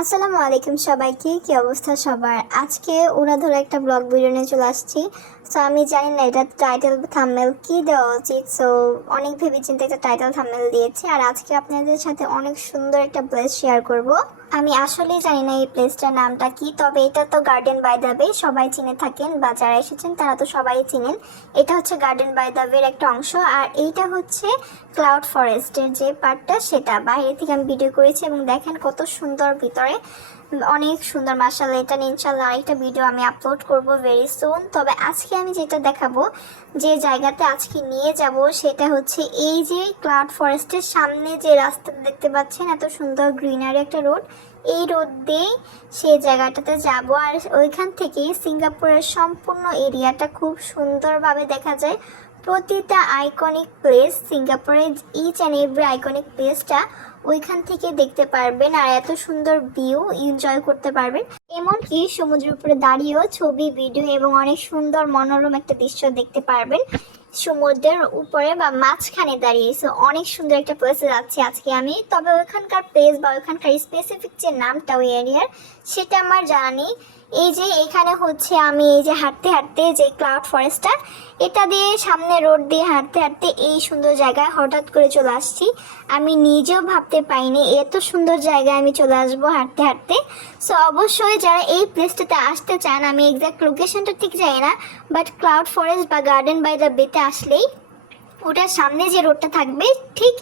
আসসালামু আলাইকুম সবাইকে, কি অবস্থা সবার? আজকে উড়াধুরা একটা ব্লগ ভিডিও নিয়ে চলে আসছি। সো আমি জানি না এটা টাইটেল থাম্বনেল কি দেওয়া উচিত। সো অনেক ভেবেচিন্তে একটা টাইটেল থাম্বনেল দিয়েছি। আর আজকে আপনাদের সাথে অনেক সুন্দর একটা প্লেস শেয়ার করব। আমি আসলেই জানি না এই প্লেসটার নামটা কি, তবে এটা তো গার্ডেন বাই দ্য বে, সবাই চিনে থাকেন বা যারা এসেছেন তারা তো সবাই চিনেন। এটা হচ্ছে গার্ডেন বাই দ্য বের একটা অংশ, আর এইটা হচ্ছে ক্লাউড ফরেস্টের যে পার্টটা, সেটা বাইরে থেকে আমি ভিডিও করেছি এবং দেখেন কত সুন্দর, ভিতরে অনেক সুন্দর। মাশাআল্লাহ, এটা নিয়ে ইনশাআল্লাহ আরেকটা ভিডিও আমি আপলোড করব ভেরি সুন। তবে আজকে আমি যেটা দেখাবো, যে জায়গাতে আজকে নিয়ে যাব, সেটা হচ্ছে এই যে ক্লাউড ফরেস্টের সামনে যে রাস্তা দেখতে পাচ্ছেন, এত সুন্দর গ্রিনারি একটা রোড, এই রোড দিয়ে সেই জায়গাটাতে যাব। আর ওইখান থেকে সিঙ্গাপুরের সম্পূর্ণ এরিয়াটা খুব সুন্দরভাবে দেখা যায়। প্রতিটা আইকনিক প্লেস, সিঙ্গাপুরের ইচ অ্যান্ড এভরি আইকনিক প্লেসটা ওইখান থেকে দেখতে পারবেন, আর এত সুন্দর ভিউ এনজয় করতে পারবেন। এমনকি সমুদ্রের উপরে দাঁড়িয়েও ছবি, ভিডিও এবং অনেক সুন্দর মনোরম একটা দৃশ্য দেখতে পারবেন সমুদ্রের উপরে বা মাঝখানে দাঁড়িয়ে। সো অনেক সুন্দর একটা প্লেসে যাচ্ছি আজকে আমি। তবে ওইখানকার প্লেস বা ওইখানকার স্পেসিফিক যে নামটা ওই এরিয়ার, সেটা আমার জানা নেই। এই যে এখানে হচ্ছে আমি এই যে হাঁটতে হাঁটতে যে ক্লাউড ফরেস্টটা, এটা দিয়ে সামনে রোড দিয়ে হাঁটতে হাঁটতে এই সুন্দর জায়গায় হঠাৎ করে চলে আসছি। আমি নিজেও ভাবতে পারিনি এত সুন্দর জায়গায় আমি চলে আসবো হাঁটতে হাঁটতে। সো অবশ্যই যারা এই প্লেসটাতে আসতে চান, আমি এক্সাক্ট লোকেশনটা ঠিক জানি না, বাট ক্লাউড ফরেস্ট বা গার্ডেন বাই দ্য বেতে আসলেই ওটার সামনে যে রোডটা থাকবে, ঠিক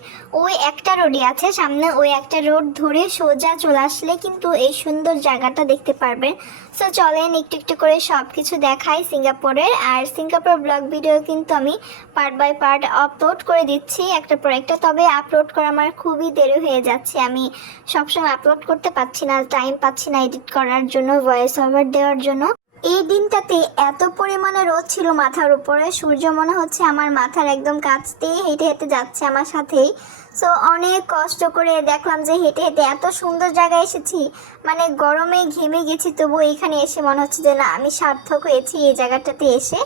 ওই একটা রোডই আছে সামনে, ওই একটা রোড ধরে সোজা চলে আসলে কিন্তু এই সুন্দর জায়গাটা দেখতে পারবেন। সো চলেন একটু একটু করে সব কিছু দেখাই সিঙ্গাপুরের। আর সিঙ্গাপুর ব্লগ ভিডিও কিন্তু আমি পার্ট বাই পার্ট আপলোড করে দিচ্ছি একটা পর একটা। তবে আপলোড করা আমার খুবই দেরি হয়ে যাচ্ছে, আমি সবসময় আপলোড করতে পারছি না, টাইম পাচ্ছি না এডিট করার জন্য, ভয়েস ওভার দেওয়ার জন্য। এই দিনটাতে এত পরিমাণে রোদ ছিল মাথার উপরে, সূর্য মনে হচ্ছে আমার মাথার একদম কাছ দিয়ে হেঁটে হেঁটে যাচ্ছে আমার সাথেই। সো অনেক কষ্ট করে দেখলাম যে হেঁটে হেঁটে এত সুন্দর জায়গায় এসেছি, মানে গরমে ঘেমে গেছি, তবু এখানে এসে মনে হচ্ছে যে না, আমি সার্থক হয়েছি এই জায়গাটাতে এসে।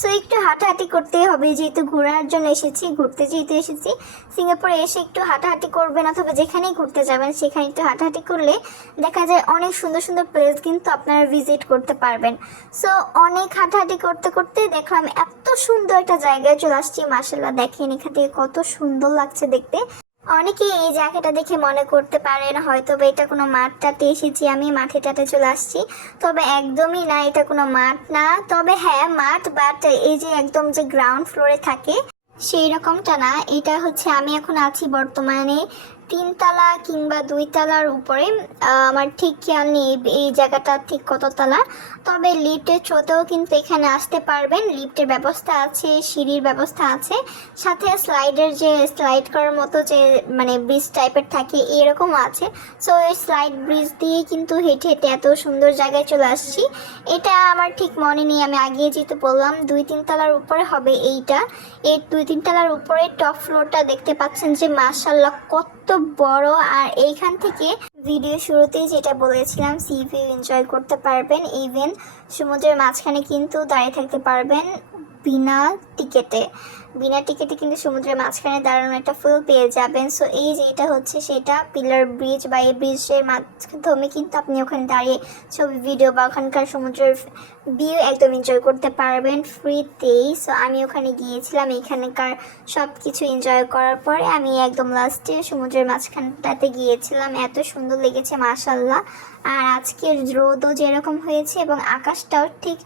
সো একটু হাঁটাহাঁটি করতেই হবে, যেহেতু ঘোরার জন্য এসেছি, ঘুরতে যেহেতু এসেছি, সিঙ্গাপুরে এসে একটু হাঁটাহাঁটি করবেন, অথবা যেখানেই ঘুরতে যাবেন সেখানে একটু হাঁটাহাঁটি করলে দেখা যায় অনেক সুন্দর সুন্দর প্লেস কিন্তু আপনারা ভিজিট করতে পারবেন। সো অনেক হাঁটাহাঁটি করতে করতে দেখলাম এত সুন্দর একটা জায়গায় চলে আসছি। মাশাআল্লাহ, দেখেন এখান থেকে কত সুন্দর লাগছে দেখতে। অনেকে এই জায়গাটা দেখে মনে করতে পারেন হয়তো বা এটা কোনো মাঠটাতে এসেছি, আমি মাঠে টাটে চলে আসছি। তবে একদমই না, এটা কোনো মাঠ না। তবে হ্যাঁ মাঠ, বাট এই যে একদম যে গ্রাউন্ড ফ্লোরে থাকে সেই রকমটা না। এটা হচ্ছে আমি এখন আছি বর্তমানে 3 তলা কিংবা 2 তলার উপরে। আমার ঠিক খেয়াল নেই এই জায়গাটা ঠিক কত তলা। তবে লিফটের থ্রোতেও কিন্তু এখানে আসতে পারবেন, লিফটের ব্যবস্থা আছে, সিঁড়ির ব্যবস্থা আছে, সাথে স্লাইডের যে স্লাইড করার মতো যে মানে ব্রিজ টাইপের থাকে এরকম আছে। সো এই স্লাইড ব্রিজ দিয়ে কিন্তু হেঁটে হেঁটে এত সুন্দর জায়গায় চলে আসছি। এটা আমার ঠিক মনে নেই, আমি আগে যেহেতু বললাম 2-3 তলার উপরে হবে এইটা। এই 2-3 তলার উপরে টপ ফ্লোরটা দেখতে পাচ্ছেন যে মাশাআল্লাহ কত বড়। আর এইখান থেকে ভিডিও শুরুতেই যেটা বলেছিলাম, সি ভিউ এনজয় করতে পারবেন, ইভেন সমুদ্রের মাঝখানে কিন্তু দাঁড়িয়ে থাকতে পারবেন বিনা টিকেটে। বিনা টিকেটে কিন্তু সমুদ্রের মাঝখানে দাঁড়ানো একটা ফিল পেয়ে যাবেন। সো এই যে এটা হচ্ছে সেটা পিলার ব্রিজ, বা এই ব্রিজের মাধ্যমে কিন্তু আপনি ওখানে দাঁড়িয়ে ছবি, ভিডিও বা ওখানকার সমুদ্রের ভিউ একদম এনজয় করতে পারবেন ফ্রিতেই। সো আমি ওখানে গিয়েছিলাম, এখানকার সব কিছু এনজয় করার পরে আমি একদম লাস্টে সমুদ্রের মাঝখানটাতে গিয়েছিলাম। এত সুন্দর লেগেছে মাশাআল্লাহ। আর আজকের রোদও যেরকম হয়েছে এবং আকাশটাও ঠিক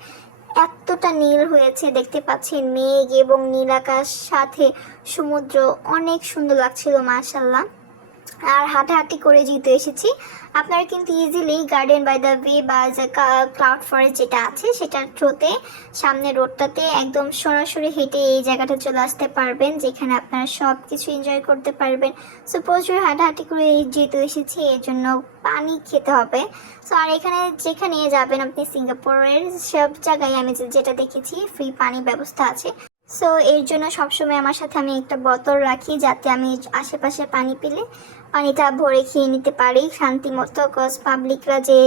এতটা নীল হয়েছে, দেখতে পাচ্ছেন মেঘ এবং নীল আকাশ, সাথে সমুদ্র, অনেক সুন্দর লাগছিল মাশাআল্লাহ। আর হাঁটাহাঁটি করে যেহেতু এসেছি, আপনারা কিন্তু ইজিলি গার্ডেন বাই দ্য বে বা যে ক্লাউড ফরেস্ট যেটা আছে সেটার থ্রোতে সামনে রোডটাতে একদম সরাসরি হেঁটে এই জায়গাটা চলে আসতে পারবেন, যেখানে আপনারা সব কিছু এনজয় করতে পারবেন। সো প্রচুর হাঁটাহাঁটি করে যেহেতু এসেছি, এর জন্য পানি খেতে হবে। সো আর এখানে যেখানে যাবেন আপনি সিঙ্গাপুরের সব জায়গায় আমি যেটা দেখেছি ফ্রি পানি ব্যবস্থা আছে। সো এর জন্য সবসময় আমার সাথে আমি একটা বোতল রাখি, যাতে আমি আশেপাশে পানি পেলে পানিটা ভরে খেয়ে নিতে পারি শান্তি মতো। বিকজ পাবলিকরা যে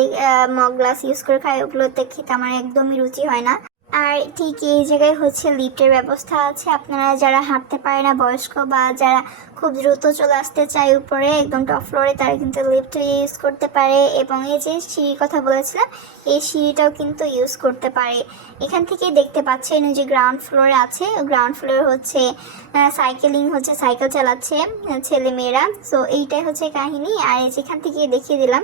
মগ গ্লাস ইউজ করে খায়, ওগুলোতে খেতে আমার একদমই রুচি হয় না। আর ঠিক এই জায়গায় হচ্ছে লিফটের ব্যবস্থা আছে। আপনারা যারা হাঁটতে পারে না, বয়স্ক বা যারা খুব দ্রুত চলে আসতে চায় উপরে একদম টপ ফ্লোরে, তারা কিন্তু লিফট ইউজ করতে পারে। এবং এই যে সিঁড়ির কথা বলেছিলাম, এই সিঁড়িটাও কিন্তু ইউজ করতে পারে। এখান থেকে দেখতে পাচ্ছেন যে গ্রাউন্ড ফ্লোরে আছে, গ্রাউন্ড ফ্লোর হচ্ছে সাইকেলিং হচ্ছে, সাইকেল চালাচ্ছে ছেলে মেয়েরা। সো এইটাই হচ্ছে কাহিনী। আর এই যেখান থেকে দেখিয়ে দিলাম,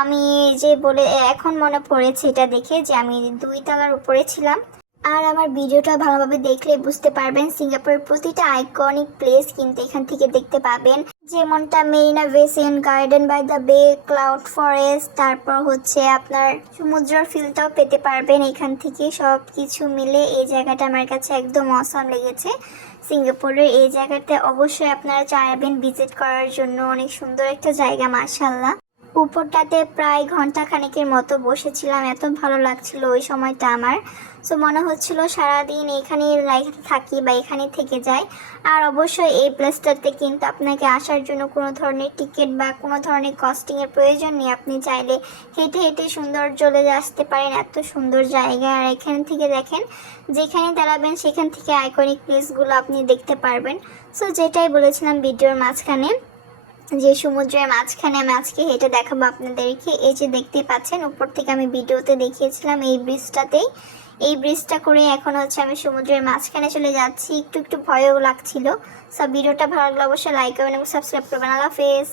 আমি যে বলে এখন মনে পড়েছে এটা দেখে যে আমি 2 তলার উপরে ছিলাম। আর আমার ভিডিওটা ভালোভাবে দেখলে বুঝতে পারবেন সিঙ্গাপুরের প্রতিটা আইকনিক প্লেস কিন্তু এখান থেকে দেখতে পাবেন। যেমনটা মেরিনা বে সেন্ট গার্ডেন বাই দ্য বে, ক্লাউড ফরেস্ট, তারপর হচ্ছে আপনার সমুদ্রের ফিলটাও পেতে পারবেন এখান থেকে। সব কিছু মিলে এই জায়গাটা আমার কাছে একদম অসাম লেগেছে। সিঙ্গাপুরের এই জায়গাতে অবশ্যই আপনারা চাইবেন ভিজিট করার জন্য। অনেক সুন্দর একটা জায়গা মাশাআল্লাহ। উপরটাতে প্রায় ঘন্টা খানেকের মতো বসেছিলাম, এত ভালো লাগছিল ওই সময়টা আমার। সো মনে হচ্ছিল সারাদিন এখানেই থাকি বা এখানে থেকে যাই। আর অবশ্যই এই প্লেসটাতে কিন্তু আপনাকে আসার জন্য কোনো ধরনের টিকিট বা কোনো ধরনের কস্টিংয়ের প্রয়োজন নেই। আপনি চাইলে হেঁটে হেঁটে সুন্দর চলে আসতে পারেন, এত সুন্দর জায়গা। আর এখান থেকে দেখেন যেখানে দাঁড়াবেন সেখান থেকে আইকনিক প্লেসগুলো আপনি দেখতে পারবেন। সো যেটাই বলেছিলাম ভিডিওর মাঝখানে, যে সমুদ্রের মাঝখানে আমি আজকে হেঁটে দেখাবো আপনাদেরকে। এই যে দেখতে পাচ্ছেন উপর থেকে আমি ভিডিওতে দেখিয়েছিলাম এই ব্রিজটাতেই, এই ব্রিজটা করে এখন হচ্ছে আমি সমুদ্রের মাঝখানে চলে যাচ্ছি। একটু একটু ভয়ও লাগছিল। সব ভিডিওটা ভালো লাগলে অবশ্যই লাইক করবেন এবং সাবস্ক্রাইব করবেন। আল্লাহ হাফেজ।